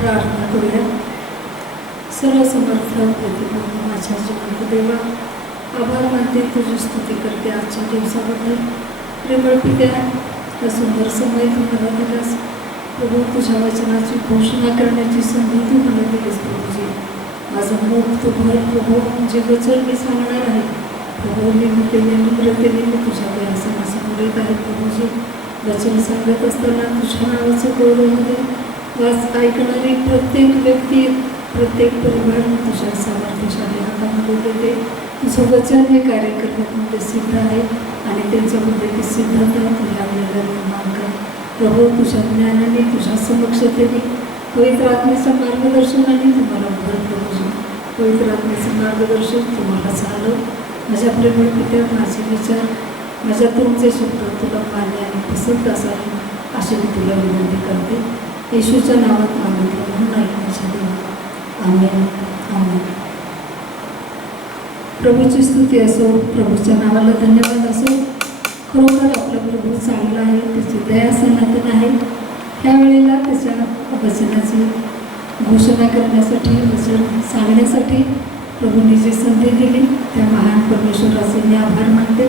प्रार्थना करूया. सर्वसमर्थ प्रतिपूर्ण माझ्या जीवनात देवा, आभार मानते, तुझी स्तुती करते आजच्या दिवसाबद्दल. प्रेमळ पित्या, हा सुंदर समय तू मला दिलास प्रभू. तुझ्या वचनाची घोषणा करण्याची संधी तू मला दिलीस प्रभूजी. माझं मुख तू भर प्रभू, जे वचन मी सांगणार आहे प्रभू, मी मुठेने नम्रतेने मी तुझ्या सिंहासनासमोर येत आहे प्रभूजी. वचन सांगत असताना तुझ्या नावाचं गौरव दे. वाच ऐकणारी प्रत्येक व्यक्ती, प्रत्येक परिवार तुझ्या सामर्थ्यशाली हातामध्ये देते. तुझं वचन हे कार्य करण्यामध्ये सिद्ध आहे आणि त्यांच्यामध्ये ती सिद्धता तुझ्या वेळेला निर्माण कर प्रभू. तुझ्या ज्ञानाने, तुझ्या समक्षतेने, पवित्र आत्म्याच्या मार्गदर्शनाने तुम्हाला भर प्रभूजी. पवित्र आत्म्याचं मार्गदर्शन तुम्हाला झालं. माझ्या प्रेमळ पित्या, माझे विचार, माझ्या तुमचे शब्द तुला मान्य आणि पसंत असावे अशी मी तुला विनंती करते. येशूच्या नावात मागितलं म्हणून ऐकण्याच्या देवा, आमेन आमेन. प्रभूची स्तुती असो, प्रभूच्या नावाला धन्यवाद असो. खरोखर आपला प्रभू चांगला आहे, त्याची दया सनातन आहे. त्यावेळेला त्याच्या वचनाची घोषणा करण्यासाठी, वचन सांगण्यासाठी प्रभूंनी जी संधी दिली त्या महान परमेश्वराचे मी आभार मानते.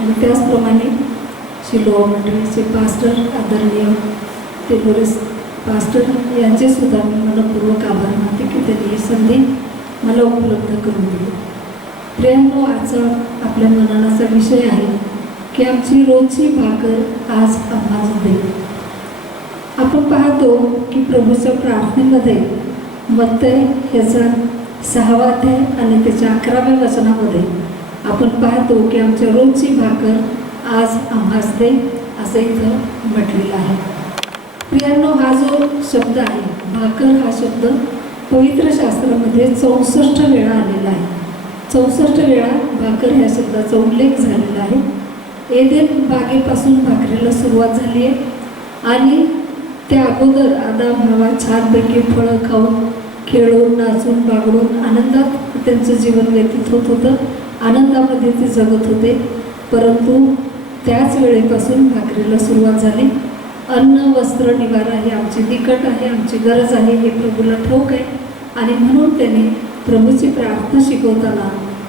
आणि त्याचप्रमाणे शिलोह मंडळीचे पास्टर आदरणीय ते बोरिस पास्टर यांचेसुद्धा मी मनपूर्वक आभार मानते की त्यांनी ही संधी मला उपलब्ध करून दिली. प्रियांनो, आजचा आपल्या मननाचा विषय आहे की आमची रोजची भाकर आज आम्हास दे. आपण पाहतो की प्रभूच्या प्रार्थनेमध्ये मत्तई ह्याचा 6वा अध्याय आणि त्याच्या 11व्या वचनामध्ये आपण पाहतो की आमच्या रोजची भाकर आज आम्हास दे असं इथं म्हटलेलं आहे. प्रियांनो, हा जो शब्द आहे भाकर, हा शब्द पवित्र शास्त्रामध्ये 64 वेळा आलेला आहे. 64 वेळा भाकर ह्या शब्दाचा उल्लेख झालेला आहे. एदेन बागेपासून भाकरीला सुरुवात झाली आहे आणि त्या अगोदर आदाम हवा छानपैकी फळं खाऊन, खेळून, नाचून, बागडून आनंदात त्यांचं जीवन व्यतीत होत होतं. आनंदामध्ये ते जगत होते. परंतु त्याच वेळेपासून भाकरीला सुरुवात झाली. अन्न, वस्त्र, निवारा ही आमची निकट आहे, आमची गरज आहे हे प्रभूला ठाऊक आहे. आणि म्हणून त्यांनी प्रभूची प्रार्थना शिकवताना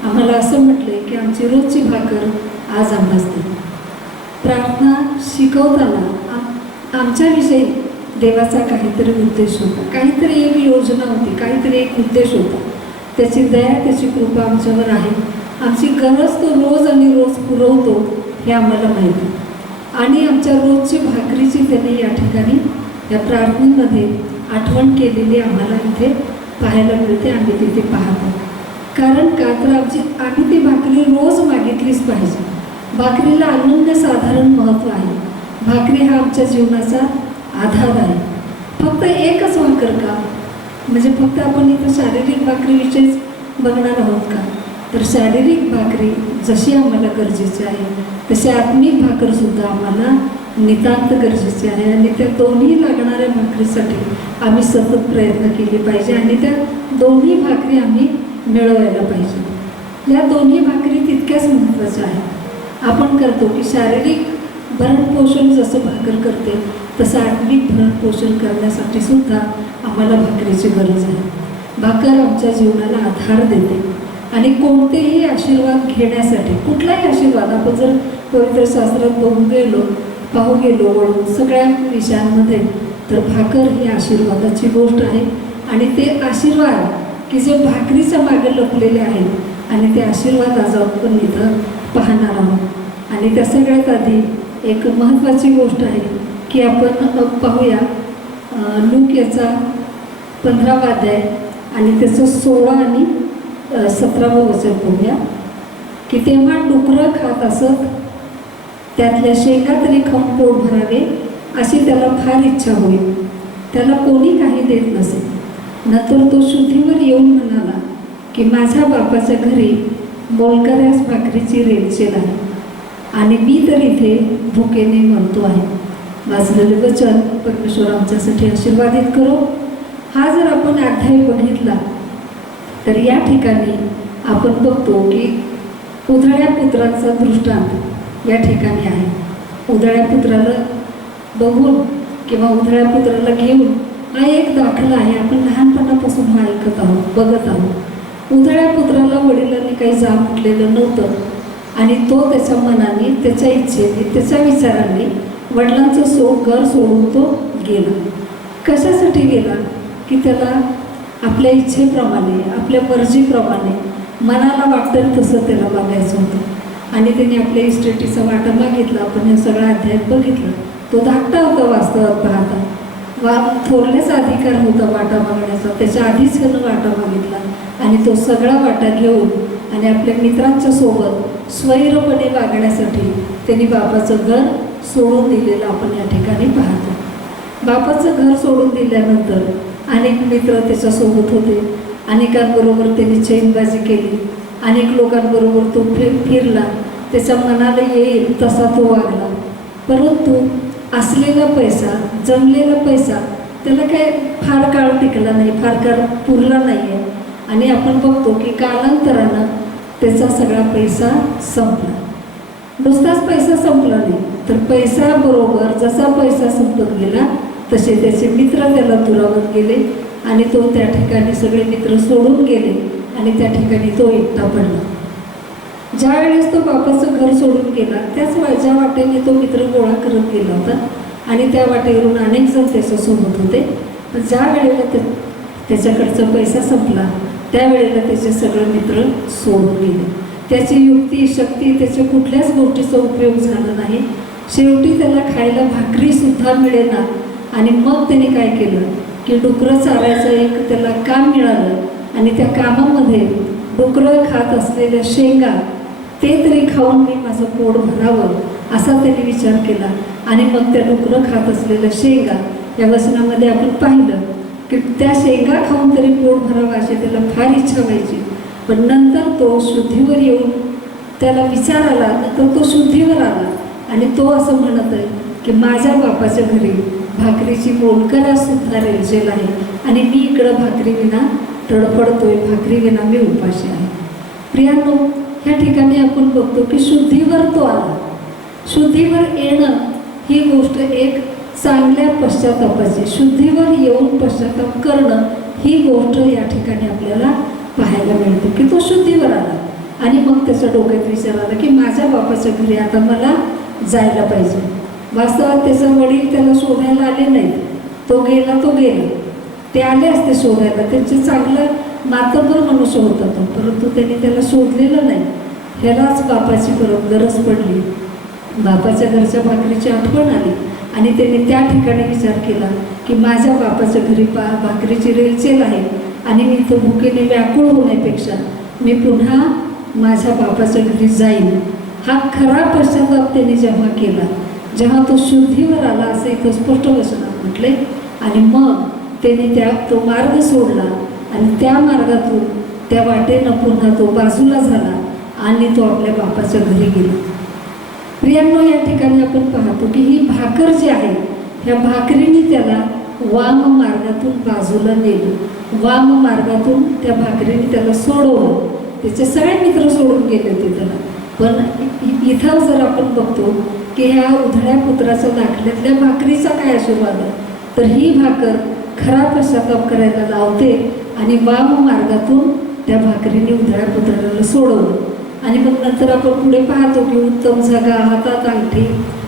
आम्हाला असं म्हटलं की आमची रोजची भाकर आज आम्हास दे. प्रार्थना शिकवताना आमच्याविषयी देवाचा काहीतरी उद्देश होता, काहीतरी एक योजना होती, काहीतरी एक उद्देश होता. त्याची दया, त्याची कृपा आमच्यावर आहे. आमची गरज तो रोज आणि रोज पुरवतो हे आम्हाला माहिती. आणि आमच्या रोजची भाकरीची त्यांनी या ठिकाणी या प्रार्थनेमध्ये आठवण केलेली आम्हाला इथे पाहायला मिळते. आम्ही तिथे पाहतो. कारण का तर आम्ही ती भाकरी रोज मागितलीच पाहिजे. भाकरीला अनन्यसाधारण महत्त्व आहे. भाकरी हा आमच्या जीवनाचा आधार आहे. फक्त एकच भाकर का? म्हणजे फक्त आपण इथं शारीरिक भाकरीविषयीच बघणार आहोत का? तर शारीरिक भाकरी जशी आम्हाला गरजेची आहे तशी आत्मिक भाकरसुद्धा आम्हाला नितांत गरजेची आहे. आणि त्या दोन्ही लागणाऱ्या भाकरीसाठी आम्ही सतत प्रयत्न केले पाहिजे आणि त्या दोन्ही भाकरी आम्ही मिळवायला पाहिजे. या दोन्ही भाकरी तितक्याच महत्त्वाच्या आहेत. आपण करतो की शारीरिक भरणपोषण जसं भाकर करते तसं आत्मिक भरणपोषण करण्यासाठी सुद्धा आम्हाला भाकरीची गरज आहे. भाकर आमच्या जीवनाला आधार देते. आणि कोणतेही आशीर्वाद घेण्यासाठी, कुठलाही आशीर्वाद आपण जर पवित्र शास्त्रात पाहू गेलो वळून सगळ्या विषयांमध्ये, तर भाकर ही आशीर्वादाची गोष्ट आहे. आणि ते आशीर्वाद की जे भाकरीच्या मागे लपलेले आहेत आणि ते आशीर्वाद आज आपण इथं पाहणार आहोत. आणि त्या सगळ्यात आधी एक महत्त्वाची गोष्ट आहे की आपण पाहूया लूक याचा 15वा अध्याय आणि त्याचं 16 आणि 17वं वचन पाहूया की तेव्हा डुकरं खात असत, त्यातल्या शेंगा तरी खाऊन पोट भरावे अशी त्याला फार इच्छा होईल. त्याला कोणी काही देत नसे. नंतर तो शुद्धीवर येऊन म्हणाला की माझ्या बापाच्या घरी मोलकऱ्यास भाकरीची रेलचेल आहे आणि मी तर इथे भुकेने मरतो आहे. वाचलेले वचन परमेश्वर आमच्यासाठी आशीर्वादित करो. हा जर आपण अध्याय बघितला तर या ठिकाणी आपण बघतो की उधळ्या पुत्रांचा दृष्टांत या ठिकाणी आहे. उधळ्या पुत्राला बघून किंवा उधळ्या पुत्राला घेऊन हा एक दाखला आहे. आपण लहानपणापासून हा ऐकत आहोत, बघत आहोत. उधळ्या पुत्राला वडिलांनी काही जा म्हटलेलं नव्हतं आणि तो त्याच्या मनाने, त्याच्या इच्छेने, त्याच्या विचारांनी वडिलांचं घर सोडून तो गेला. कशासाठी गेला? की त्याला आपल्या इच्छेप्रमाणे, आपल्या मर्जीप्रमाणे, मनाला वाटतं तसं त्याला बघायचं होतं. आणि त्याने आपल्या इस्टेटीचा वाटा मागितला. आपण हे सगळं अध्यायात बघितलं. तो धाकटा होता वास्तवात पाहता. थोरल्याचा अधिकार होता वाटा मागण्याचा. त्याच्या आधीच त्यानं वाटा मागितला आणि तो सगळा वाटा घेऊन आणि आपल्या मित्रांच्या सोबत स्वैरपणे वागण्यासाठी त्यांनी बापाचं घर सोडून दिलेलं आपण या ठिकाणी पाहतो. बापाचं घर सोडून दिल्यानंतर अनेक मित्र त्याच्यासोबत होते. अनेकांबरोबर त्यांनी चैनबाजी केली. अनेक लोकांबरोबर तो फिरला. त्याच्या मनाला येईल तसा तो वागला. परंतु असलेला पैसा, जमलेला पैसा त्याला काय फार काळ टिकला नाही, फार काळ पुरला नाही आहे. आणि आपण बघतो की कालांतरानं त्याचा सगळा पैसा संपला. नुसताच पैसा संपला नाही, तर पैशाबरोबर जसा पैसा संपत गेला तसे त्याचे मित्र त्याला दुरावत गेले आणि तो त्या ठिकाणी सगळे मित्र सोडून गेले आणि त्या ठिकाणी तो एकटा पडला. ज्या वेळेस तो बापाचं घर सोडून गेला त्याच ज्या वाटेने तो मित्र गोळा करत गेला होता आणि त्या वाटेवरून अनेक जण त्याच्यासोबत होते. पण ज्या वेळेला त्याच्याकडचा पैसा संपला त्यावेळेला त्याचे सगळे मित्र सोडून गेले. त्याची युक्ती, शक्ती, त्याच्या कुठल्याच गोष्टीचा उपयोग झाला नाही. शेवटी त्याला खायला भाकरीसुद्धा मिळेना आणि मग त्याने काय केलं की डुकरं चारायचं एक त्याला काम मिळालं आणि त्या कामामध्ये डुकरं खात असलेल्या शेंगा ते तरी खाऊन मी माझं पोट भरावं असा त्याने विचार केला. आणि मग त्या डुकरं खात असलेल्या शेंगा या वचनामध्ये आपण पाहिलं की त्या शेंगा खाऊन तरी पोट भरावं अशी त्याला फार इच्छा व्हायची. पण नंतर तो शुद्धीवर येऊन त्याला विचार आला, नंतर तो शुद्धीवर आला आणि तो असं म्हणत आहे की माझ्या बापाच्या घरी भाकरीची मोलकरासुद्धा रेलचेल आहे आणि मी इकडं भाकरी विना तडफडतोय, भाकरी विना मी उपाशी आहे. प्रियांनो, ह्या ठिकाणी आपण बघतो की शुद्धीवर तो आला. शुद्धीवर येणं ही गोष्ट एक चांगल्या पश्चातापाची, शुद्धीवर येऊन पश्चाताप करणं ही गोष्ट या ठिकाणी आपल्याला पाहायला मिळते की तो शुद्धीवर आला आणि मग त्याच्या डोक्यात विचार आला की माझ्या बापाच्या घरी आता मला जायला पाहिजे. वास्तवात त्याचा वडील त्याला शोधायला आले नाहीत. तो गेला. ते आले असते शोधायला, त्यांचे चांगलं मातब्बर मनुष्य होता तो, परंतु त्यांनी त्याला शोधलेलं नाही. ह्यालाच बापाची परत गरज पडली. बापाच्या घरच्या भाकरीची आठवण आली आणि त्यांनी त्या ठिकाणी विचार केला की माझ्या बापाच्या घरी भाकरीची रेलचेल आहे आणि मी इथं भुकेने व्याकुळ होण्यापेक्षा मी पुन्हा माझ्या बापाच्या घरी जाईन. हा खरा पश्चाताप त्यांनी जेव्हा केला, जेव्हा तो शुद्धीवर आला असं इथं स्पष्ट वचनात म्हटले आणि मग त्याने तो मार्ग सोडला आणि त्या मार्गातून त्या वाटेनं पुन्हा तो बाजूला झाला आणि तो आपल्या बापाच्या घरी गेला. प्रियांनो, या ठिकाणी आपण पाहतो की ही भाकर जी आहे ह्या भाकरीने त्याला वाम मार्गातून बाजूला नेलं. वाम मार्गातून त्या भाकरीने त्याला सोडवलं. त्याचे सगळे मित्र सोडून गेले होते त्याला. पण इथं जर आपण बघतो की ह्या उधळ्या पुत्राच्या दाखल्यातल्या भाकरीचा काय आशीर्वाद आहे, तर ही भाकर खरा पश्चाताप करायला लावते आणि वाम मार्गातून त्या भाकरीने उधळ्या पुत्राला सोडवलं. आणि मग नंतर आपण पुढे पाहतो की उत्तम झगा, हातात अंगठी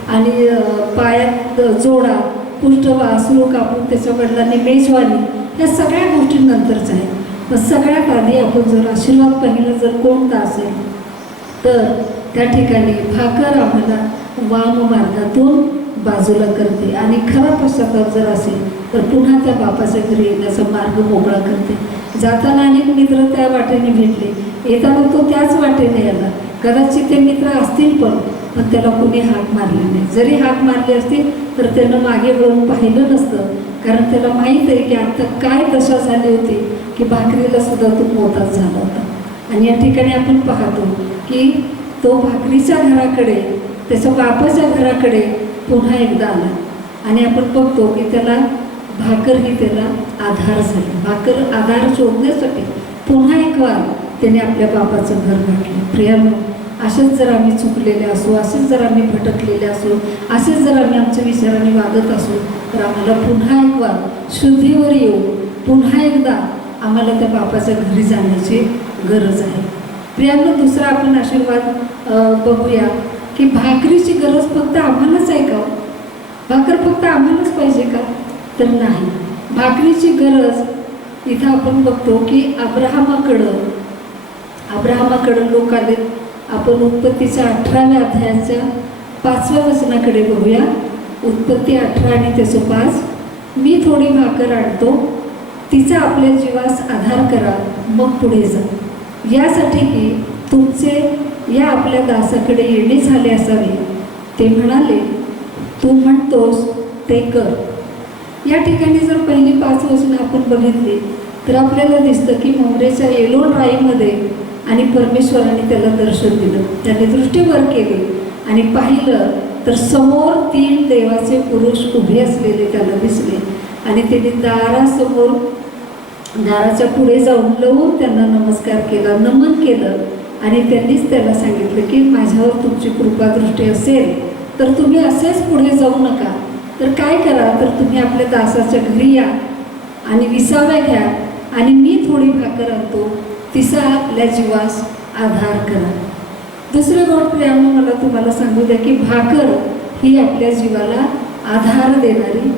आणि पायात जोडा, पृष्ठवासरू कापून त्याच्या वडिलांनी मेजवानी, ह्या सगळ्या गोष्टी नंतरच आहे. पण सगळ्यात आधी आपण जर आशीर्वाद पाहिला जर कोणता असेल तर त्या ठिकाणी भाकर आम्हाला वाम मार्गातून बाजूला करते आणि खरा पश्चाताप जर असेल तर पुन्हा त्या बापाच्या घरी येण्याचा मार्ग मोकळा करते. जाताना अनेक मित्र त्या वाटेने भेटले, येताना तो त्याच वाटेने आला. कदाचित ते मित्र असतील पण त्याला कुणी हाक मारली नाही. जरी हाक मारली असती तर त्यानं मागे वळून पाहिलं नसतं, कारण त्याला माहीत आहे की आता काय दशा झाली होती की भाकरीला सुद्धा तो मोताच झाला होता. आणि या ठिकाणी आपण पाहतो की तो भाकरीच्या घराकडे, त्याच्या बापाच्या घराकडे पुन्हा एकदा आला आणि आपण बघतो की त्याला भाकर ही त्याला आधार झाली. भाकर आधार शोधण्यासाठी पुन्हा एक वार त्याने आपल्या बापाचं घर गाठलं. प्रियांनो, असेच जर आम्ही चुकलेले असू, असेच जर आम्ही भटकलेले असू, असेच जर आम्ही आमच्या विचाराने वागत असू, तर आम्हाला पुन्हा एक वार शुद्धीवर येऊ, पुन्हा एकदा आम्हाला त्या बापाच्या घरी जाण्याची गरज आहे. प्रियांनो, दुसरा आपण आशीर्वाद बघूया की भाकरीची गरज फक्त आम्हालाच आहे का? भाकर फक्त आम्हालाच पाहिजे का? तर नाही. भाकरीची गरज इथं आपण बघतो की अब्राहमाकडं लोक आले. आपण उत्पत्तीच्या 18व्या अध्यायाच्या 5व्या वचनाकडे बघूया. उत्पत्ती 18 आणि त्याचं 5. मी थोडी भाकर आणतो, तिचा आपल्या जीवास आधार करा, मग पुढे जा, यासाठी की तुमचे या आपल्या दासाकडे येणे झाले असावे. ते म्हणाले, तू म्हणतोस ते कर. या ठिकाणी जर पहिली 5 वचनं आपण बघितली तर आपल्याला दिसतं की मोहरेच्या एलोन राईमध्ये आणि परमेश्वराने त्याला दर्शन दिलं. त्याने दृष्टी वर केली आणि पाहिलं तर समोर 3 देवाचे पुरुष उभे असलेले त्याला दिसले. आणि त्यांनी दाराच्या पुढे जाऊन लवून त्यांना नमस्कार केला, नमन केलं. आणि त्यांनीच त्याला सांगितलं की माझ्यावर तुमची कृपादृष्टी असेल तर तुम्ही असेच पुढे जाऊ नका, तर काय करा, तर तुम्ही आपल्या दासाच्या घरी या आणि विसाव्या घ्या आणि मी थोडी भाकर आणतो, तिचा आपल्या जीवास आधार करा. दुसरं गोष्ट प्रियांनो, मला तुम्हाला सांगू द्या की भाकर ही आपल्या जीवाला आधार देणारी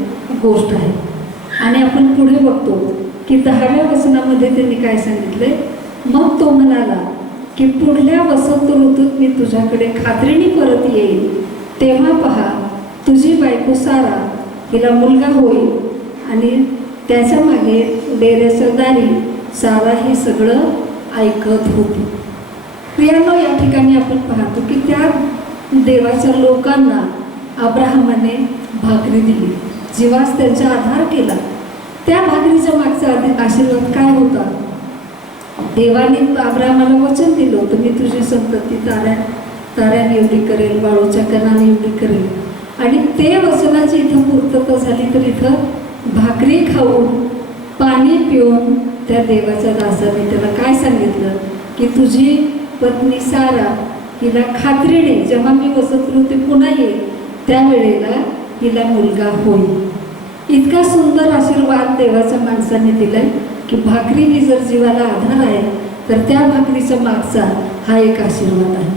गोष्ट आहे. आणि आपण पुढे बघतो की 10व्या वचनामध्ये त्यांनी काय सांगितले. मग तो म्हणाला की पुढल्या वसंत ऋतूत मी तुझ्याकडे खात्रीने परत येईल, तेव्हा पहा तुझी बायको सारा, हिला मुलगा होईल. आणि त्याच्या मागे डेऱ्याच्या दारी सारा हे सगळं ऐकत होती. प्रियांनो, या ठिकाणी आपण पाहतो की त्या देवाच्या लोकांना अब्राहमाने भाकरी दिली, जीवास त्यांचा आधार केला. त्या भाकरीच्या मागचा आशीर्वाद काय होता? देवाने अब्राहमाला वचन दिलं होतं, मी तुझी संतती ताऱ्याने एवढी करेल, वाळूच्या कणाने एवढी करेल. आणि ते वचनाची इथं पूर्तता झाली. तर इथं भाकरी खाऊन पाणी पिऊन त्या देवाच्या दासाने त्याला काय सांगितलं की तुझी पत्नी सारा, हिला खात्रीने जेव्हा मी वसंत ऋतू पुन्हा येईल त्यावेळेला हिला मुलगा होईल. इतका सुंदर आशीर्वाद देवाच्या माणसाने दिलाय की भाकरी ही जर जीवाला आधार आहे तर त्या भाकरीच्या मागचा हा एक आशीर्वाद आहे.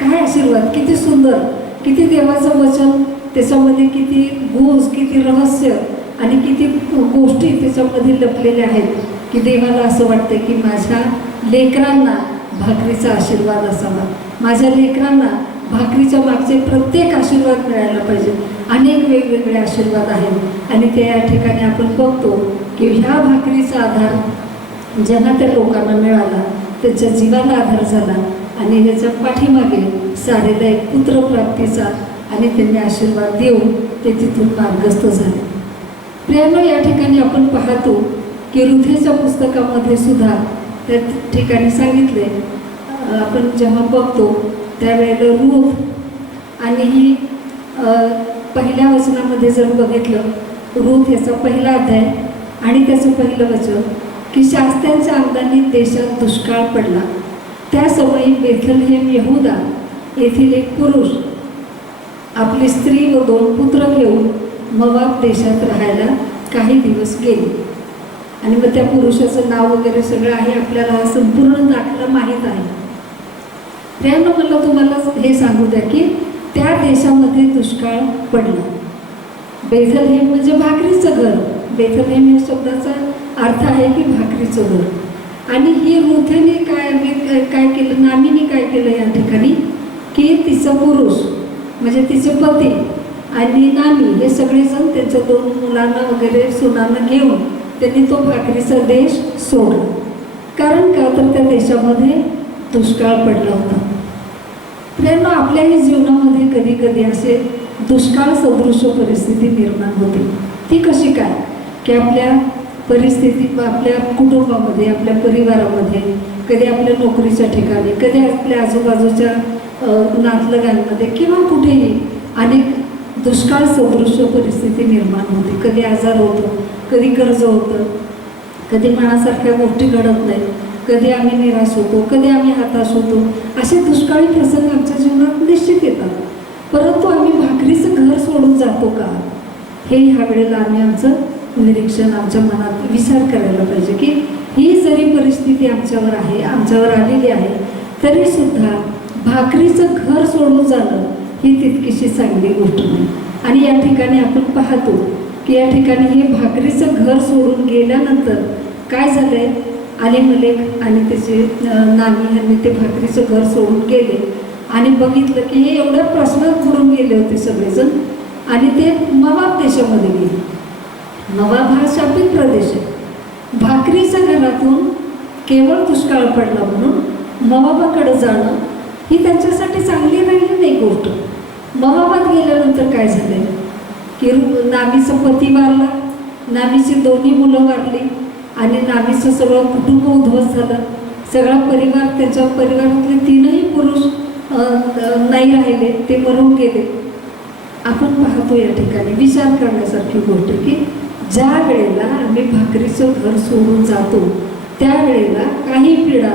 काय आशीर्वाद, किती सुंदर, किती देवाचं वचन, त्याच्यामध्ये किती गुज, किती रहस्य आणि किती गोष्टी त्याच्यामध्ये लपलेल्या आहेत की देवाला असं वाटतं की माझ्या लेकरांना भाकरीचा आशीर्वाद असावा, माझ्या लेकरांना भाकरीच्या मागचे प्रत्येक आशीर्वाद मिळायला पाहिजे. अनेक वेगवेगळे आशीर्वाद आहेत आणि ते या ठिकाणी आपण बघतो की ह्या भाकरीचा आधार जेव्हा त्या लोकांना मिळाला, त्यांच्या जीवाला आधार झाला आणि ह्याच्या पाठीमागे सारेला एक पुत्रप्राप्तीचा आणि त्यांनी आशीर्वाद देऊन ते तिथून मार्गस्थ झाले. प्रियांनो, या ठिकाणी आपण पाहतो की रुथेच्या पुस्तकामध्ये सुद्धा त्या ठिकाणी सांगितले, आपण जेव्हा बघतो त्यावेळेला रूथ आणि ही पहिल्या वचनामध्ये जर बघितलं, रूथ याचा पहिला अध्याय आणि त्याचं पहिलं वचन की शास्त्यांच्या अंगाने देशात दुष्काळ पडला. त्या समयी बेथलहेम यहुदा येथील एक पुरुष आपली स्त्री व 2 पुत्र घेऊन मोआब देशात राहायला काही दिवस गेले. आणि मग त्या पुरुषाचं नाव वगैरे सगळं आहे, आपल्याला हा संपूर्ण दाखला माहीत आहे. त्यानं मला तुम्हाला हे सांगू द्या की त्या देशामध्ये दुष्काळ पडला. बेथलहेम म्हणजे भाकरीचं घर. बेथलहेम या शब्दाचा अर्थ आहे की भाकरीचं घर. आणि ही रुथेने काय केलं, नामीने काय केलं या ठिकाणी की तिचा पुरुष म्हणजे तिचे पती आणि नामी हे सगळेजण त्यांच्या 2 मुलांना वगैरे सुनांना घेऊन त्यांनी तो भाकरीचा देश सोडला. कारण का, तर त्या देशामध्ये दुष्काळ पडला होता. प्रियांनो, आपल्याही जीवनामध्ये कधी कधी असे दुष्काळ सदृश परिस्थिती निर्माण होते. ती कशी काय की आपल्या परिस्थिती, आपल्या कुटुंबामध्ये, आपल्या परिवारामध्ये, कधी आपल्या नोकरीच्या ठिकाणी, कधी आपल्या आजूबाजूच्या नातलगांमध्ये किंवा कुठेही अनेक दुष्काळ सदृश परिस्थिती निर्माण होते. कधी आजार होतो, कधी कर्ज होतं, कधी मनासारख्या गोष्टी घडत नाही, कधी आम्ही निराश होतो, कधी आम्ही हताश होतो. असे दुष्काळी प्रसंग आमच्या जीवनात निश्चित येतात. परंतु आम्ही भाकरीचं घर सोडून जातो का, हे ह्या वेळेला आम्ही आमचं निरीक्षण, आमच्या मनात विचार करायला पाहिजे की ही जरी परिस्थिती आमच्यावर आहे, आमच्यावर आलेली आहे, तरीसुद्धा भाकरीचं घर सोडून जाणं ही तितकीशी चांगली गोष्ट नाही. आणि या ठिकाणी आपण पाहतो की या ठिकाणी हे भाकरीचं घर सोडून गेल्यानंतर काय झालं आहे, अलीमेलेक आणि त्याचे नानी यांनी ते भाकरीचं घर सोडून गेले आणि बघितलं की हे एवढ्या प्रश्नात बुडून गेले होते सगळेजण आणि ते मोआब देशामध्ये गेले. मोआब हा शापित प्रदेश आहे. भाकरीच्या घरातून केवळ दुष्काळ पडला म्हणून मोआबाकडे जाणं ही त्यांच्यासाठी चांगली राहिली नाही गोष्ट. मोआबात गेल्यानंतर काय झालं की नामीचा पती वारला, नामीची दोन्ही मुलं वारली आणि नामीचं सगळं कुटुंब उद्ध्वस्त झालं. सगळा परिवार, त्यांच्या परिवारातले 3ही पुरुष नाही राहिले, ते मरून गेले. आपण पाहतो या ठिकाणी विचार करण्यासारखी गोष्ट की ज्या वेळेला आम्ही भाकरीचं घर सोडून जातो त्यावेळेला काही पीडा,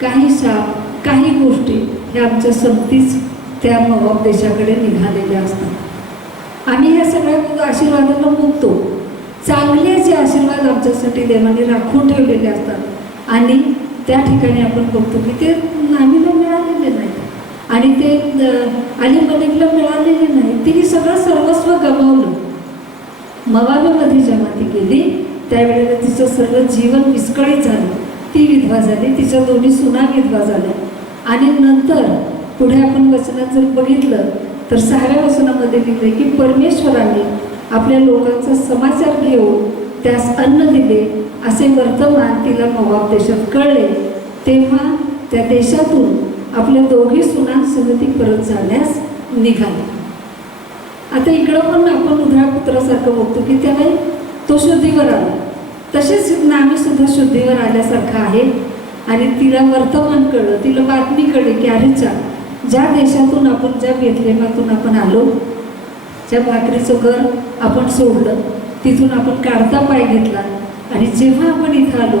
काही शाप, काही गोष्टी ह्या आमच्या संगतीच त्या मोआब देशाकडे निघालेल्या असतात. आम्ही ह्या सगळ्या आशीर्वादाला मुकतो. चांगले जे आशीर्वाद आमच्यासाठी देवाने राखून ठेवलेले असतात आणि त्या ठिकाणी आपण बघतो की ते नामीला मिळालेले नाही आणि ते अलीमेलेकला मिळालेले नाही. तिने सगळं सर्वस्व गमावलं. मोआबमध्ये जेव्हा ती गेली त्यावेळेला तिचं सर्व जीवन विस्कळीत झालं. ती विधवा झाली, तिच्या दोन्ही सुना विधवा झाल्या आणि नंतर पुढे आपण वचनात जर बघितलं तर 6व्या वचनामध्ये लिहिले की परमेश्वराने आपल्या लोकांचा समाचार घेऊन त्यास अन्न दिले असे वर्तमान तिला मोआब देशात कळले. तेव्हा त्या देशातून आपल्या दोघी सुनांसह ती परत जाण्यास निघाली. आता इकडं पण आपण उधळा पुत्रासारखं बघतो की त्याला तो शुद्धीवर आला. तसेच नामीसुद्धा शुद्धीवर आल्यासारखं आहे आणि तिला वर्तमान कळलं, तिला बातमी कळली की अरेच्या ज्या देशातून आपण, ज्या बेथलेहमातून आपण आलो, ज्या भाकरीचं घर आपण सोडलं, तिथून आपण काढता पाय घेतला आणि जेव्हा आपण इथं आलो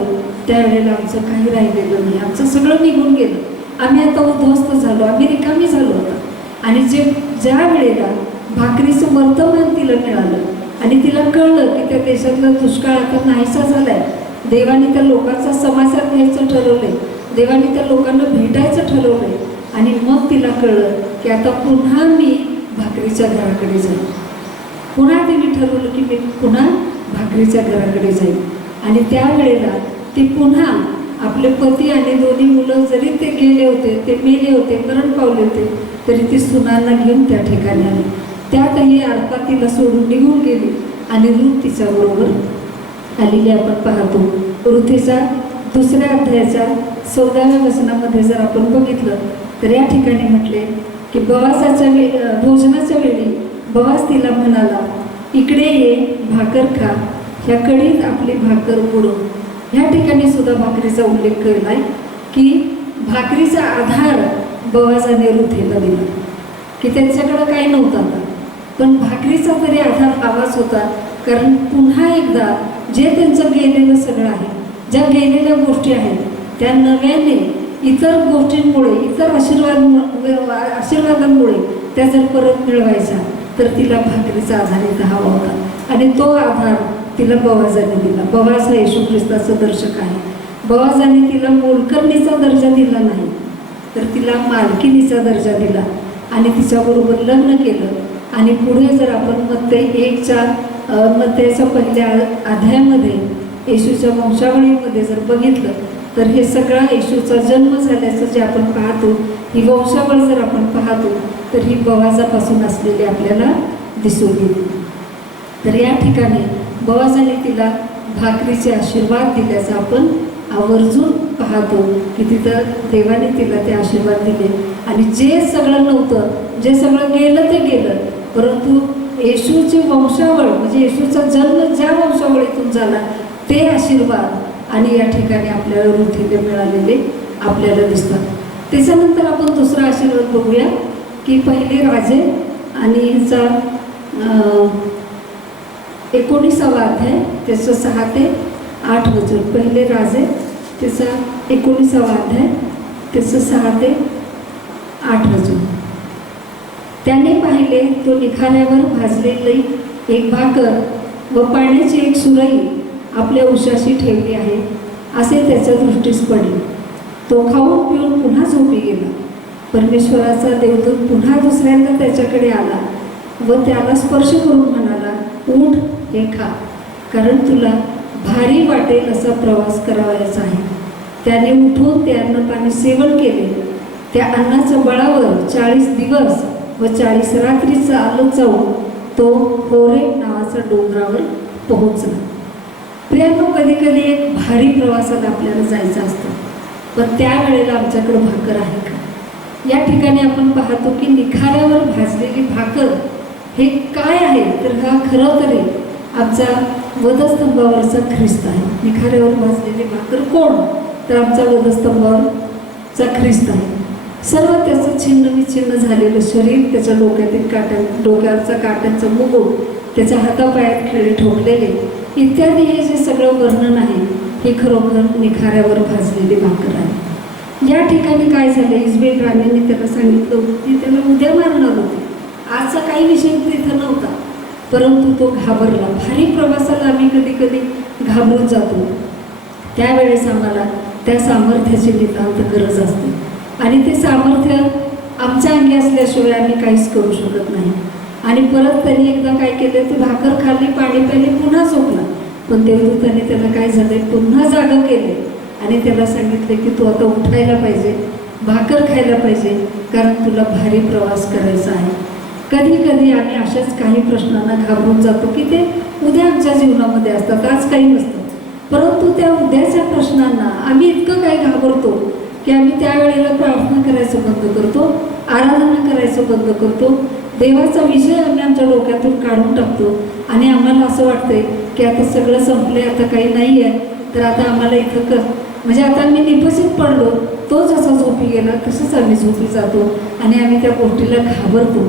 त्यावेळेला आमचं काही राहिलेलं नाही, आमचं सगळं निघून गेलं, आम्ही आता उद्ध्वस्त झालो, आम्ही रिकामी झालो होतो. आणि ज्या वेळेला भाकरीचं वर्तमान तिला मिळालं आणि तिला कळलं की त्या देशातला दुष्काळ आता नाहीसा झाला आहे, देवाने त्या लोकांचा समाचार घ्यायचं ठरवलं आहे, देवाने त्या लोकांना भेटायचं ठरवलं आहे आणि मग तिला कळलं की आता पुन्हा मी भाकरीच्या घराकडे जाईन. पुन्हा तिने ठरवलं की मी पुन्हा भाकरीच्या घराकडे जाईन आणि त्यावेळेला ती पुन्हा आपले पती आणि दोन्ही मुलं जरी ते गेले होते, ते मेले होते, मरण पावले होते, तरी ती सुनांना घेऊन त्या ठिकाणी आली. त्यातही अर्पा तिला सोडून निघून गेली आणि रूथ तिच्याबरोबर आलेली आपण पाहतो. रूथीच्या 2ऱ्या अध्यायाच्या 14व्या वचनामध्ये जर आपण बघितलं तर या ठिकाणी म्हटले की भोजनाच्या वेळी बोआज तिला म्हणाला, इकडे ये, भाकर खा, ह्या कडीत आपली भाकर बुडव. ह्या ठिकाणी सुद्धा भाकरीचा उल्लेख केला आहे की भाकरीचा आधार बोआजाने रूथीला दिला की त्यांच्याकडं काही नव्हतं आता, पण भाकरीचा तरी आधार हवाच होता. कारण पुन्हा एकदा जे त्यांचं गेलेलं सगळं आहे, ज्या गेलेल्या गोष्टी आहेत त्या नव्याने इतर गोष्टींमुळे, इतर आशीर्वादांमुळे त्या जर परत मिळवायच्या तर तिला भाकरीचा आधार इथं हवा होता आणि तो आधार तिला बोआजाने दिला. बोआज हा येशू ख्रिस्ताचं दर्शक आहे. बोआजाने तिला मोलकरणीचा दर्जा दिला नाही तर तिला मालकिनीचा दर्जा दिला आणि तिच्याबरोबर लग्न केलं. आणि पुढे जर आपण मत्तेय 1च्या मत्तेच्या पहिल्या अध्यायामध्ये येशूच्या वंशावळीमध्ये जर बघितलं तर हे सगळा येशूचा जन्म झाल्याचं जे आपण पाहतो, ही वंशावळ जर आपण पाहतो तर ही बोआजापासून असलेली आपल्याला दिसून येते. तर या ठिकाणी बोआजाने तिला भाकरीचे आशीर्वाद दिल्याचं आपण आवर्जून पाहतो की तिथं देवाने तिला ते आशीर्वाद दिले आणि जे सगळं नव्हतं, जे सगळं गेलं ते गेलं, परंतु येशूची वंशावळ म्हणजे येशूचा जन्म ज्या वंशावळीतून झाला ते आशीर्वाद आणि या ठिकाणी आपल्याला रूथीला मिळालेले आपल्याला दिसतात. त्याच्यानंतर आपण दुसरा आशीर्वाद बघूया की पहिले राजे आणि ह्याचा 19वा अध्याय त्याचं 6 ते 8 वचन. पहिले राजे त्याचा 19वा अध्याय, त्याचं 6 ते 8 वचन. त्याने पाहिले तो निखाऱ्यावर भाजलेली एक भाकर व पाण्याची एक सुरई आपल्या उशाशी ठेवली आहे असे त्याच्या दृष्टीस पडले. तो खाऊन पिऊन पुन्हा झोपी गेला. परमेश्वराचा देवदूत पुन्हा दुसऱ्यांदा त्याच्याकडे आला व त्याला स्पर्श करून म्हणाला, उठ, हे खा, कारण तुला भारी वाटेल असा प्रवास करावायचा आहे. त्याने उठून ते अन्नपाणी सेवन केले. त्या अन्नाच्या बळावर 40 दिवस व 40 रात्री चालत जाऊन तो होरेब नावाच्या डोंगरावर पोहोचला. प्रियांनो, कधी कधी एक भारी प्रवासाला आपल्याला जायचं असतं, पण त्यावेळेला आमच्याकडे भाकर आहे का? या ठिकाणी आपण पाहतो की निखाऱ्यावर भाजलेली भाकर हे काय आहे, तर हा खरं तरी आमचा वधस्तंभावरचा ख्रिस्त आहे. निखाऱ्यावर भाजलेली भाकर कोण? तर आमचा वधस्तंभावरचा ख्रिस्त आहे. सर्व त्याचं छिन्न विछिन्न झालेलं शरीर, त्याच्या डोक्यावरचा काट्यांचा मुकुट, त्याच्या हातापायात खिळे ठोकलेले इत्यादी हे जे सगळं वर्णन आहे हे खरोखर निखाऱ्यावर भाजलेली भाकर आहे. या ठिकाणी काय झालं, इस्बेल राणीने त्याला सांगितलं होतं की त्याला उद्या मारणार होते. आजचा काही विषय तिथं नव्हता, परंतु तो घाबरला. भारी प्रवासाला आम्ही कधी कधी घाबरून जातो. त्यावेळेस आम्हाला त्या सामर्थ्याची नितांत गरज असते आणि ते सामर्थ्य आमच्या अंगी असल्याशिवाय आम्ही काहीच करू शकत नाही. आणि परत त्यांनी एकदा काय केलं, ते भाकर खाल्ली, पाणी प्यायले, पुन्हा झोपला. पण देवदूताने त्याला काय झालं, पुन्हा जागं केले आणि त्याला सांगितले की तू आता उठायला पाहिजे, भाकर खायला पाहिजे, कारण तुला भारी प्रवास करायचा आहे. कधी कधी आम्ही अशाच काही प्रश्नांना घाबरून जातो की ते उद्या आमच्या जीवनामध्ये असतात, आज काही नसतं. परंतु त्या उद्याच्या प्रश्नांना आम्ही इतकं काय घाबरतो की आम्ही त्यावेळेला प्रार्थना करायचं बंद करतो, आराधना करायचं बंद करतो, देवाचा विषय आम्ही आमच्या डोक्यातून काढून टाकतो आणि आम्हाला असं वाटतंय की आता सगळं संपलंय, आता काही नाही आहे, तर आता आम्हाला इथं म्हणजे आता आम्ही निपसित पडलो. तो जसा झोपी गेला तसंच आम्ही झोपी जातो आणि आम्ही त्या गोष्टीला घाबरतो,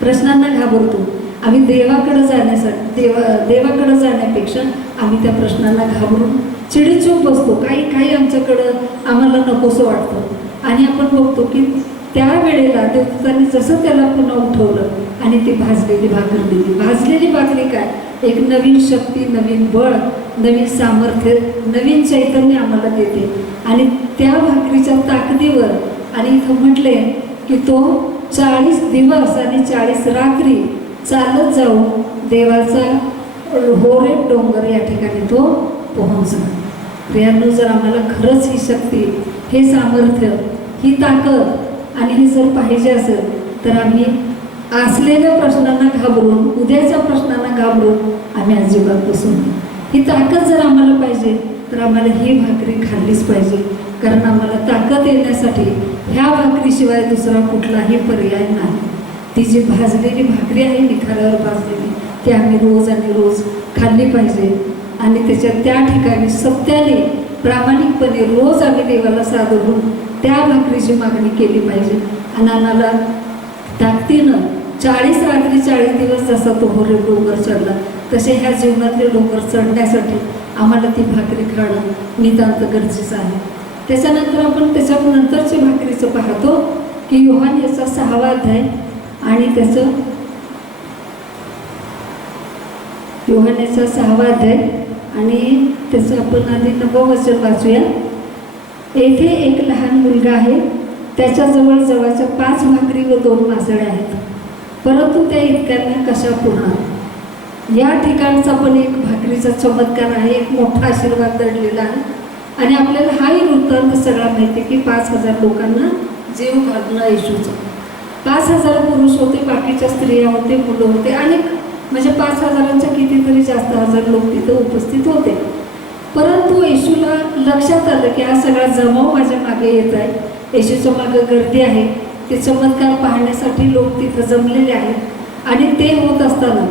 प्रश्नांना घाबरतो. आम्ही देवाकडे जाण्यापेक्षा आम्ही त्या प्रश्नांना घाबरून चिडीचूप बसतो. काही आमच्याकडं आम्हाला नकोसं वाटतं आणि आपण बघतो की त्यावेळेला देवदूताने जसं त्याला पुन्हा उठवलं आणि ती भाजलेली भाकर दिली. भाजलेली भाकरी काय, एक नवीन शक्ती, नवीन बळ, नवीन सामर्थ्य, नवीन चैतन्य आम्हाला देते. आणि त्या भाकरीच्या ताकदीवर आणि इथं म्हटले की तो 40 दिवस आणि 40 रात्री चालत जाऊन देवाचा होरेब डोंगर या ठिकाणी तो पोहोचला. प्रियांनो, जर आम्हाला खरंच ही शक्ती, हे सामर्थ्य, ही ताकद आणि हे जर पाहिजे असेल तर आम्ही असलेल्या प्रश्नांना घाबरून, उद्याच्या प्रश्नांना घाबरून आम्ही अजिबात बसू नये. ही ताकद जर आम्हाला पाहिजे तर आम्हाला ही भाकरी खाल्लीच पाहिजे, कारण आम्हाला ताकद येण्यासाठी ह्या भाकरीशिवाय दुसरा कुठलाही पर्याय नाही. ती जी भाजलेली भाकरी आहे, निखाऱ्यावर भाजलेली, ती आम्ही रोज आणि रोज खाल्ली पाहिजे आणि त्याच्या त्या ठिकाणी सत्याने, प्रामाणिकपणे रोज आम्ही देवाला सादर होऊन त्या भाकरीची मागणी केली पाहिजे. आणि आम्हाला ताकदीनं 40 रात्री 40 दिवस जसा तो होरेब डोंगर चढला, तसे ह्या जीवनातले डोंगर चढण्यासाठी आम्हाला ती भाकरी खाणं नितांत गरजेचं आहे. त्याच्यानंतर आपण त्याच्यानंतरच्या भाकरीचं पाहतो की योहान याचा 6वा अध्याय आणि त्याचं योहानेचा 6वा अध्याय आणि त्याचं आपण आधी 9वं वचन वाचूया. येथे एक लहान मुलगा आहे, त्याच्याजवळ जवळच्या 5 भाकरी व 2 मासळ्या आहेत, परंतु त्या इतक्यांना कशा पुरणार. या ठिकाणचा पण एक भाकरीचा चमत्कार आहे, एक मोठा आशीर्वाद दडलेला आहे. आणि आपल्याला हाही वृत्तांत सगळा माहिती की 5000 लोकांना जीव घालणं येशूचं. 5000 पुरुष होते, बाकीच्या स्त्रिया होते, मुलं होते, अनेक म्हणजे 5000च्या कितीतरी जास्त हजार लोक तिथं उपस्थित होते. परंतु येशूला लक्षात आलं की हा सगळा जमाव माझ्या मागे येत आहे, येशूच्या मागे गर्दी आहे, ते चमत्कार पाहण्यासाठी लोक तिथं जमलेले आहेत. आणि ते होत असताना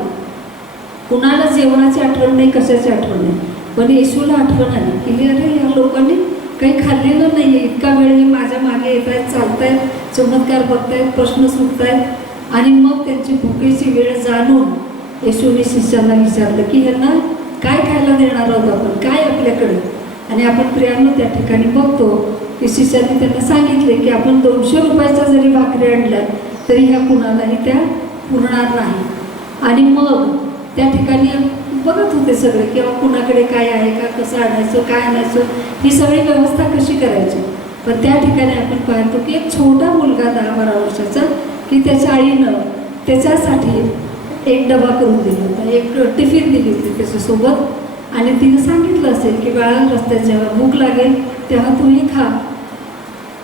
कुणाला जेवणाची आठवण नाही, कशाची आठवण नाही, पण येशूला आठवण आली की अरे या लोकांनी काही खाल्लेलं नाही आहे, इतका वेळ हे माझ्या मागे येत आहेत, चालत आहेत, चमत्कार बघतायत, प्रश्न सुटतायत. आणि मग त्यांची भुकेची वेळ जाणून येशूने शिष्यांना विचारलं की ह्यांना काय खायला देणार आहोत आपण, काय आपल्याकडे. आणि आपण प्रियांनो त्या ठिकाणी बघतो की शिष्याने त्यांना सांगितले की आपण 200 रुपयाच्या जरी भाकरी आणल्या तरी ह्या कुणालाही त्या पुरणार नाही. आणि मग त्या ठिकाणी बघत होते सगळे किंवा कुणाकडे काय आहे का, कसं आणायचं, काय आणायचं, ही सगळी व्यवस्था कशी करायची. पण त्या ठिकाणी आपण पाहतो की एक छोटा मुलगा 10-12 वर्षाचा की त्याच्या आईनं त्याच्यासाठी एक डबा करून दिला होता, एक टिफिन दिली होती त्याच्यासोबत. आणि तिने सांगितलं असेल की बाळा रस्त्यात जेव्हा भूक लागेल तेव्हा तू हे खा.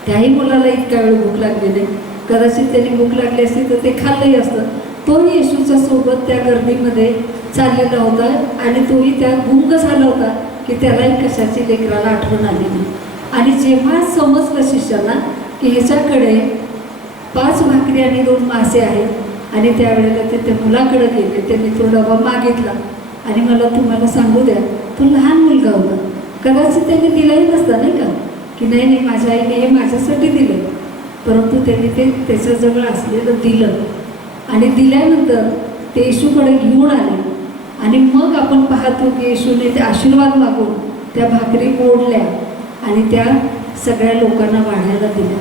त्याही मुलाला इतका वेळ भूक लागली नाही, कदाचित त्याने भूक लागली असती तर ते खाल्लंही असतं. तोही येशूच्या सोबत त्या गर्दीमध्ये चाललेला होता आणि तोही त्या गुंग झाला होता की त्यालाही कशाची लेकराला आठवण आली नाही. आणि जेव्हा समजलं शिष्याला की ह्याच्याकडे 5 भाकरी आणि 2 मासे आहेत आणि त्यावेळेला ते त्या मुलाकडे गेले, त्यांनी तो डबा मागितला. आणि मला तुम्हाला सांगू द्या, तो लहान मुलगा होता, कदाचित त्याने दिलाही नसता नाही का, की नाही नाही माझ्या आईने हे माझ्यासाठी दिलं. परंतु त्यांनी ते त्याच्याजवळ असलेलं दिलं आणि दिल्यानंतर ते येशूकडे घेऊन आले. आणि मग आपण पाहतो की येशूने ते आशीर्वाद मागून त्या भाकरी मोडल्या आणि त्या सगळ्या लोकांना वाढायला दिल्या.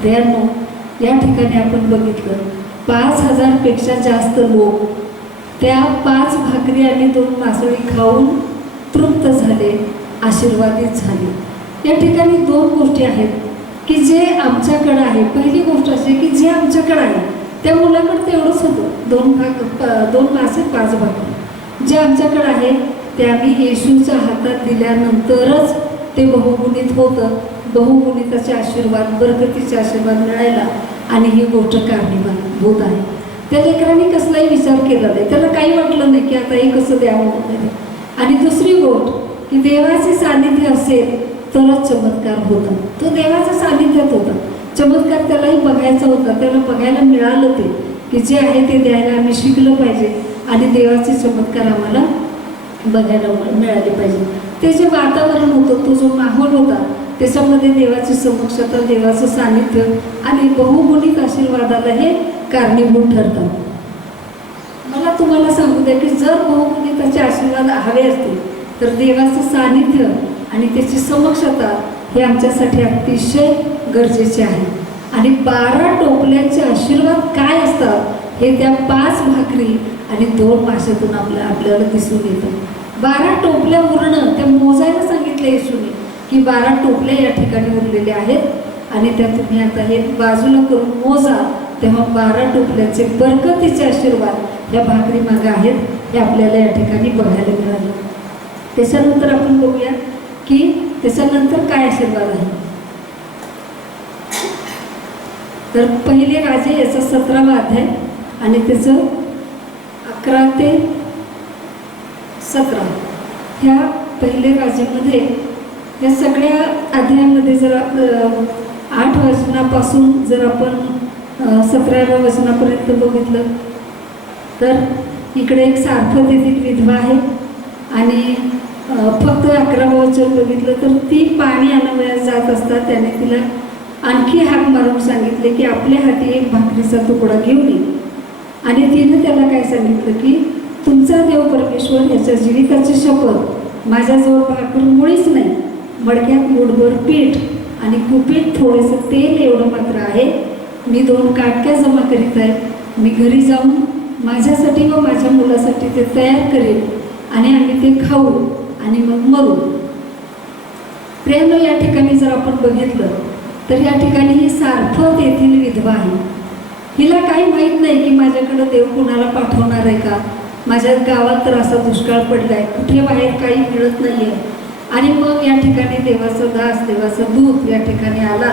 प्रियांनो, या ठिकाणी आपण बघितलं 5000 पेक्षा जास्त लोक त्या 5 भाकरी आणि 2 मासळी खाऊन तृप्त झाले, आशीर्वादित झाले. या ठिकाणी 2 गोष्टी आहेत की जे आमच्याकडं आहे. पहिली गोष्ट अशी की जे आमच्याकडं आहे त्या मुलाकडं तेवढंच होतं, 2 मासे 5 भाकरी. जे आमच्याकडं आहे ते आम्ही येशूच्या हातात दिल्यानंतरच ते बहुगुणित होतं. बहुगुणिताचे आशीर्वाद, बरकतीचे आशीर्वाद मिळायला आणि ही गोष्ट कारणीभूत आहे. त्या लेकरांनी कसलाही विचार केला नाही, त्याला काही वाटलं नाही की आता हे कसं द्यावं वगैरे. आणि दुसरी गोष्ट की देवाचे सानिध्य असेल तरच चमत्कार होता. तो देवाच्या सानिध्यात होता, चमत्कार त्यालाही बघायचा होता. त्याला बघायला मिळालं ते की जे आहे ते द्यायला आम्ही शिकलं पाहिजे आणि देवाचे चमत्कार आम्हाला बघायला मिळाले पाहिजे. ते जे वातावरण होतं, तो जो माहोल होता, त्याच्यामध्ये देवाची समक्षता, देवाचं सानिध्य आणि बहुगुणित आशीर्वादाला हे कारणीभूत ठरतात. मला तुम्हाला सांगू द्या की जर बहुगुणिताचे आशीर्वाद हवे असतील तर देवाचं सानिध्य आणि त्याची समक्षता हे आमच्यासाठी अतिशय गरजेचे आहे. आणि 12 टोपल्यांचे आशीर्वाद काय असतात हे त्या 5 भाकरी आणि 2 माशातून आपल्याला दिसून येतं. 12 टोपल्या उरणं त्या मोजायला सांगितलं येशूने की 12 टोपल्या या ठिकाणी उरलेल्या आहेत आणि त्या तुम्ही आता हे बाजूला करून मोजा. तेव्हा 12 टोपल्याचे बरकतीचे आशीर्वाद या भाकरी मागे आहेत, हे आपल्याला या ठिकाणी बघायला मिळालं. त्याच्यानंतर आपण बघूया की त्याच्यानंतर काय आशीर्वाद आहे. तर पहिले राजे याचा 17वा अध्याय आणि त्याचं 11 ते 17 ह्या पहिले राजेमध्ये या सगळ्या अध्यायामध्ये जर 8 वचनापासून जर आपण 17व्या वचनापर्यंत बघितलं तर इकडे एक सारखं तेथील विधवा आहे आणि फक्त 11वं वचन बघितलं तर ती पाणी आणावयास जात असता त्याने तिला आणखी हाक मारून सांगितले की आपल्या हाती एक भाकरीचा तुकडा घेऊन ये. आणि तिने त्याला काय सांगितलं की तुमचा देव परमेश्वर याच्या जीविताची शपथ, माझ्याजवळ भाकर मुळीच नाही, मडक्यात मूठभर पीठ आणि कुपीत थोडेसे तेल एवढं मात्र आहे. मी 2 काटक्या जमा करीत आहे. मी घरी जाऊन माझ्यासाठी व माझ्या मुलासाठी ते तयार करेन आणि आम्ही ते खाऊ आणि मग मरू. प्रियांनो, या ठिकाणी जर आपण बघितलं तर या ठिकाणी ही सारफत येथील विधवा आहे. हिला काही माहीत नाही की माझ्याकडं देव कुणाला पाठवणार आहे का, माझ्या गावात तर असा दुष्काळ पडला आहे, कुठे बाहेर काही मिळत नाही आहे. आणि मग या ठिकाणी देवाचा दास, देवाचा दूत या ठिकाणी आला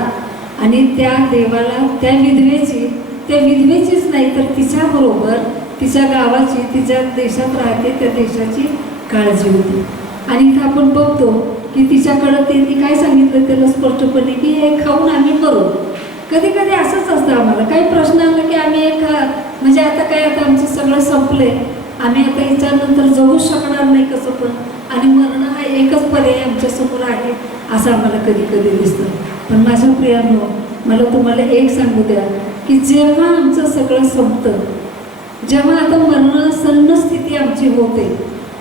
आणि त्या देवाला त्या विधवेचीच नाही तर तिच्याबरोबर तिच्या गावाची, तिच्या देशात राहते त्या देशाची काळजी होती. आणि इथं आपण बघतो की तिच्याकडं त्यांनी काय सांगितलं त्याला स्पष्टपणे की हे खाऊन आम्ही मरू. कधी कधी असंच असतं, आम्हाला काही प्रश्न आला की आम्ही म्हणजे आता काय, आता आमचं सगळं संपलंय, आम्ही आता याच्यानंतर जगूच शकणार नाही कसं पण, आणि मरण हा एकच पर्याय आमच्यासमोर आहे असं आम्हाला कधी कधी दिसतं. पण माझ्या प्रियांनो, मला तुम्हाला एक सांगू द्या की जेव्हा आमचं सगळं संपतं, जेव्हा आता मरणासन्न स्थिती आमची होते,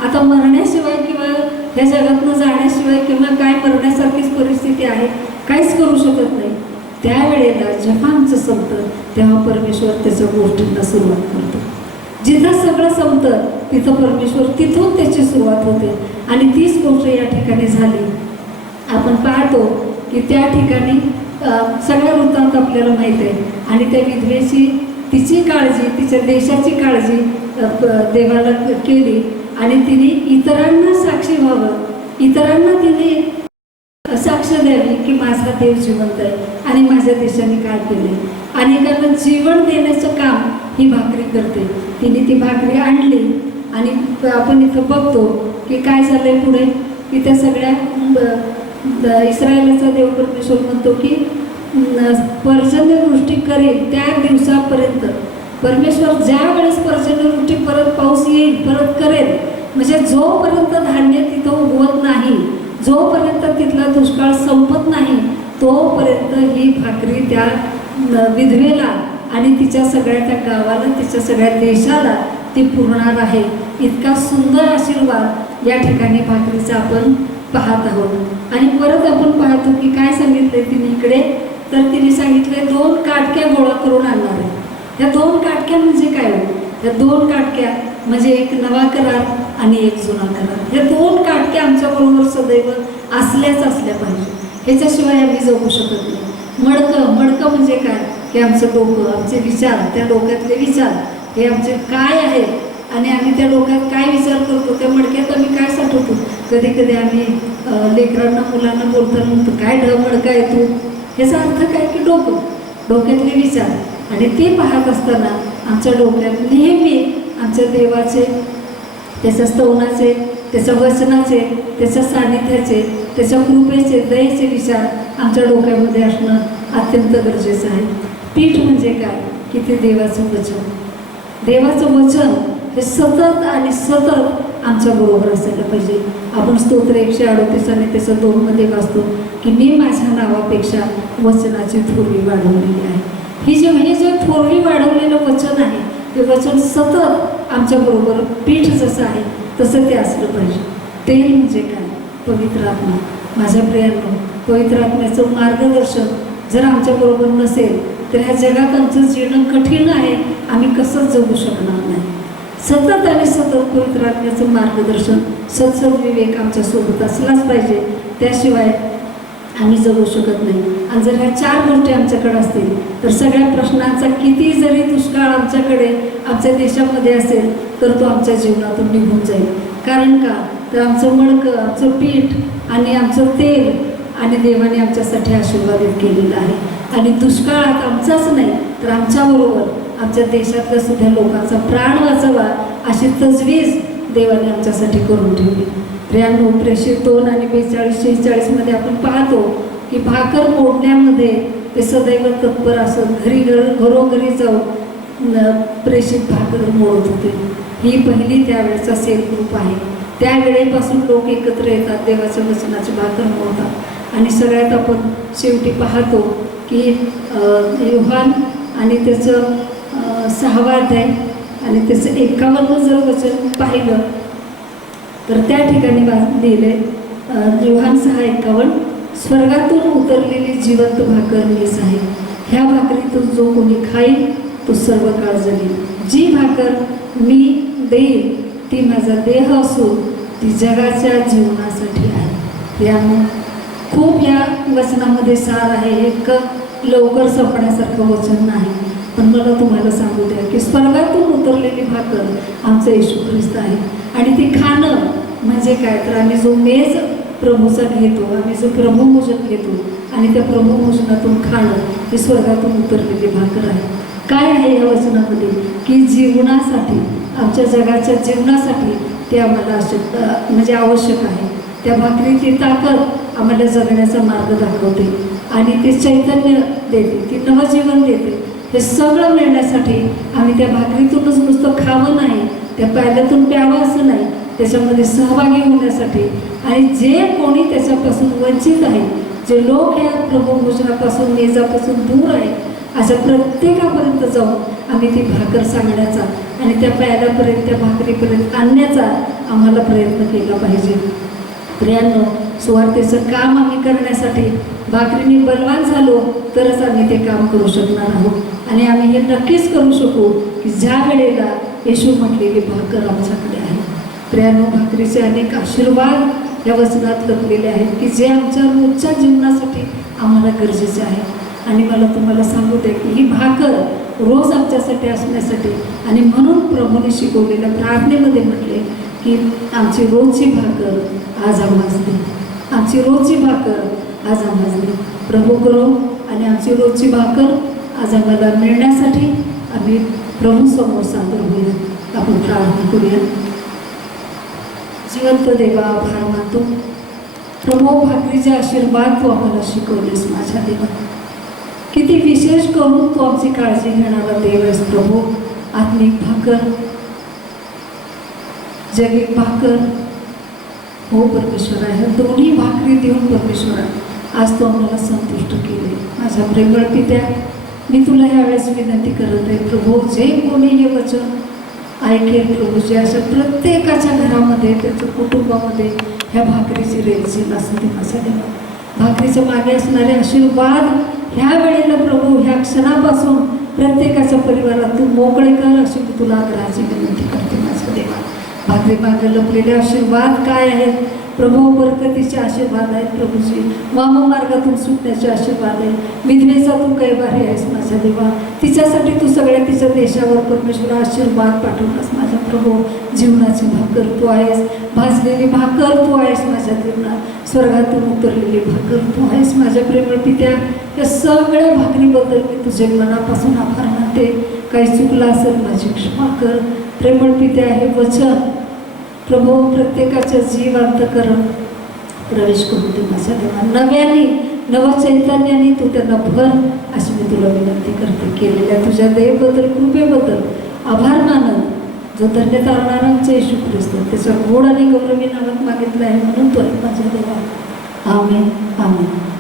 आता मरण्याशिवाय किंवा ह्या जगातनं जाण्याशिवाय किंवा काय मरण्यासारखीच परिस्थिती आहे, काहीच करू शकत नाही. त्यावेळेला जेव्हा आमचं संपतं तेव्हा परमेश्वर त्याच्या गोष्टींना सुरुवात करतो. जिथं सगळं संपतं तिथं परमेश्वर तिथून त्याची सुरुवात होते. आणि तीच गोष्ट या ठिकाणी झाली. आपण पाहतो की त्या ठिकाणी सगळ्या वृत्तांत आपल्याला माहीत आहे. आणि त्या विधवेची तिची काळजी, तिच्या देशाची काळजी देवाला केली आणि तिने इतरांना साक्षी व्हावं, इतरांना तिने साक्ष द्यावी की माझा देव जिवंत आहे आणि माझ्या देशाने काय केले. अनेकांना जीवन देण्याचं काम ही भाकरी करते. तिने ती भाकरी आणली आणि आपण इथं बघतो की काय झालंय पुढे, की त्या सगळ्या इस्रायलाचा देव परमेश्वर म्हणतो की पर्जन्यवृष्टी करेल त्या दिवसापर्यंत. परमेश्वर ज्या वेळेस पर्जन्यवृष्टी परत पाऊस येईल परत करेल, म्हणजे जोपर्यंत धान्य तिथं उगवत नाही, जोपर्यंत तिथला दुष्काळ संपत नाही, तोपर्यंत ही भाकरी त्या विधवेला आणि तिच्या सगळ्या त्या गावाला, तिच्या सगळ्या देशाला ती पुरणार आहे. इतका सुंदर आशीर्वाद या ठिकाणी भाकरीचा आपण पाहत आहोत. आणि परत आपण पाहतो की काय सांगितले तिने इकडे, तर तिने सांगितले 2 काटक्या गोळा करून आणणार आहे. या 2 काटक्या म्हणजे काय हो? या 2 काटक्या म्हणजे एक नवा करार आणि एक जुना करार. या 2 काटक्या आमच्याबरोबर सदैव असल्याच असल्या पाहिजे. ह्याच्याशिवाय आम्ही जगू शकत नाही. मडकं म्हणजे काय, की आमचं डोकं, आमचे विचार, त्या डोक्यातले विचार हे आमचे काय आहेत आणि आम्ही त्या डोक्यात काय विचार करतो, त्या मडक्यात आम्ही काय साठवतो. कधी कधी आम्ही लेकरांना मुलांना बोलताना म्हणतो काय मडका आहे तू. याचा अर्थ काय, की डोक्यातले विचार. आणि ते पाहत असताना आमच्या डोक्यात नेहमी आमच्या देवाचे, त्याच्या स्तवनाचे, त्याच्या वचनाचे, त्याच्या सानिध्याचे, त्याच्या कृपेचे, दयेचे विचार आमच्या डोक्यामध्ये असणं अत्यंत गरजेचं आहे. पीठ म्हणजे काय, की ते देवाचं वचन. देवाचं वचन हे सतत आणि सतत आमच्याबरोबर असायला पाहिजे. आपण स्तोत्र 138 आणि त्याच्या 2 मध्ये वाचतो की मी माझ्या नावापेक्षा वचनाची थोरवी वाढवलेली आहे. हे जे थोरवी वाढवलेलं वचन आहे ते वचन सतत आमच्याबरोबर पीठ जसं आहे तसं ते असलं पाहिजे. तेल म्हणजे काय, पवित्र आत्मा. माझ्या प्रियांनो, पवित्र आत्म्याचं मार्गदर्शन जर आमच्याबरोबर नसेल तर ह्या जगात आमचं जीवन कठीण आहे, आम्ही कसंच जगू शकणार नाही. सतत आणि सतत पवित्र आत्म्याचं मार्गदर्शन, सत्सद्विवेक आमच्यासोबत असलाच पाहिजे. त्याशिवाय आम्ही जगू शकत नाही. आणि जर ह्या 4 गोष्टी आमच्याकडे असतील तर सगळ्या प्रश्नांचा किती जरी दुष्काळ आमच्याकडे आमच्या देशामध्ये असेल तर तो आमच्या जीवनातून निघून जाईल. कारण का, तर आमचं मडकं, आमचं पीठ आणि आमचं तेल आणि देवाने आमच्यासाठी आशीर्वादित केलेलं आहे. आणि दुष्काळात आमचाच नाही तर आमच्याबरोबर आमच्या देशातल्या सुद्धा लोकांचा प्राण वाचवा अशी तजवीज देवाने आमच्यासाठी करून ठेवली. प्रियांनो, प्रेषित 2 आणि 42-46 मध्ये आपण पाहतो की भाकर मोडण्यामध्ये ते सदैव तत्पर असत. घरोघरी जाऊन प्रेषित भाकर मोडत होते. ही पहिली त्यावेळेचा सेल ग्रुप आहे. त्यावेळेपासून लोक एकत्र येतात, देवाच्या वचनाची भाकर मोडतात. आणि सगळ्यात आपण शेवटी पाहतो की योहान आणि त्याचं 6वा अध्याय आणि त्याचं 51 जर वचन पाहिलं तर त्या ठिकाणी लिहिले योहान 6:51, स्वर्गातून उतरलेली जिवंत भाकर मीच आहे. ह्या भाकरीतून जो कोणी खाईल तो सर्व काळ जगेल. जी भाकर मी देईल ती माझा देह असून ती जगाच्या जीवनासाठी आहे. त्यामुळे खूप या वचनामध्ये सार आहे. एक लवकर संपण्यासारखं वचन नाही. पण मला तुम्हाला सांगू द्या की स्वर्गातून उतरलेली भाकर आमचं येशू ख्रिस्त आहे. आणि ती खाणं म्हणजे काय, तर आम्ही जो मेज प्रभूचा घेतो, आम्ही जो प्रभूभोजन घेतो आणि त्या प्रभूभोजनातून खाणं ही स्वर्गातून उतरलेली भाकर आहे. काय आहे या वचनामध्ये, की जीवनासाठी, आमच्या जगाच्या जीवनासाठी ते आम्हाला म्हणजे आवश्यक आहे. त्या भाकरीची ताकद आम्हाला जगण्याचा मार्ग दाखवते आणि ते चैतन्य देते, ती नवजीवन देते. हे सगळं मिळण्यासाठी आम्ही त्या भाकरीतूनच नुसतं खावं नाही, त्या प्याल्यातून प्यावं असं नाही, त्याच्यामध्ये सहभागी होण्यासाठी. आणि जे कोणी त्याच्यापासून वंचित आहे, जे लोक या प्रभूभोजनापासून, मेजापासून दूर आहे, अशा प्रत्येकापर्यंत जाऊन आम्ही ती भाकर सांगण्याचा आणि त्या प्यायल्यापर्यंत, त्या भाकरीपर्यंत आणण्याचा आम्हाला प्रयत्न केला पाहिजे. प्रियांनो, सुवार्तेचं काम आम्ही करण्यासाठी भाकरीने बलवान झालो तरच आम्ही ते काम करू शकणार आहोत. आणि आम्ही हे नक्कीच करू शकू की ज्या वेळेला येशू म्हटलेली भाकर आमच्याकडे आहे. प्रियांनो, भाकरीचे अनेक आशीर्वाद या वचनात लपलेले आहेत की जे आमच्या रोजच्या जीवनासाठी आम्हाला गरजेचे आहे. आणि मला तुम्हाला सांगू दे की ही भाकर रोज आमच्यासाठी असण्यासाठी आणि म्हणून प्रभूने शिकवलेल्या प्रार्थनेमध्ये म्हटले की आमची रोजची भाकर आज आम्हास दे, आमची रोजची भाकर आज आम्हास दे. प्रभू करो आणि आमची रोजची भाकर आज आम्हाला मिळण्यासाठी आम्ही प्रभूसमोर सादर होऊया. आपण प्रार्थना करूया. जिवंत देवा, आभार मानतो प्रभू, भाकरीचे आशीर्वाद तू आम्हाला शिकवलेस माझ्या देवा. किती विशेष करून तू आमची काळजी घेणारा देव आहेस प्रभू. आत्मिक भाकर, जैविक भाकर, हो परमेश्वरा, ह्या दोन्ही भाकरी देऊन परमेश्वरा आज तो आम्हाला संतुष्ट केले. माझ्या प्रेमळ पित्या, मी तुला ह्यावेळेस विनंती करत आहे प्रभू, जे कोणी हे वचन ऐकेल प्रभू, जे अशा प्रत्येकाच्या घरामध्ये त्याच्या कुटुंबामध्ये ह्या भाकरीची रेलचेल असू दे माझ्या देवा. भाकरीच्या मागे असणारे आशीर्वाद ह्या वेळेला प्रभू, ह्या क्षणापासून प्रत्येकाच्या परिवारात तू मोकळे कर अशी मी तुला आग्रहाची विनंती करते माझ्या देवा. भाकरी मागे लपलेले आशीर्वाद काय आहेत प्रभू? बरकतीचे आशीर्वाद आहेत प्रभूजी, वाममार्गातून सुटण्याचे आशीर्वाद आहे. विधवेचा तू कैवारी आहेस माझ्या देवा, तिच्यासाठी तू सगळ्या तिच्या देशावर परमेश्वर आशीर्वाद पाठवलास माझ्या प्रभू. जीवनाची भाकर तू आहेस, भाजलेली भाकर तू आहेस माझ्या जीवनात, स्वर्गातून उतरलेली भाकर तू आहेस माझ्या प्रेमळ पित्या. या सगळ्या भाकरीबद्दल मी तुझे मनापासून आभार मानते. काही चुकलं असेल माझी क्षमा कर प्रेमळ पित्या. हे वचन प्रभू प्रत्येकाच्या जीव अंतःकरण प्रवेश करून दे माझ्या देवा. नव्याने नवचैतन्याने तू त्यांना भर अशी मी तुला विनंती करते. केलेल्या तुझ्या दयेबद्दल, कृपेबद्दल आभार मानत जो धन्य तारणारा आमचा येशू ख्रिस्त त्याच्या गोड आणि गौरवी नावात मागितलं आहे म्हणून तो माझ्या देवा. आमेन, आमेन.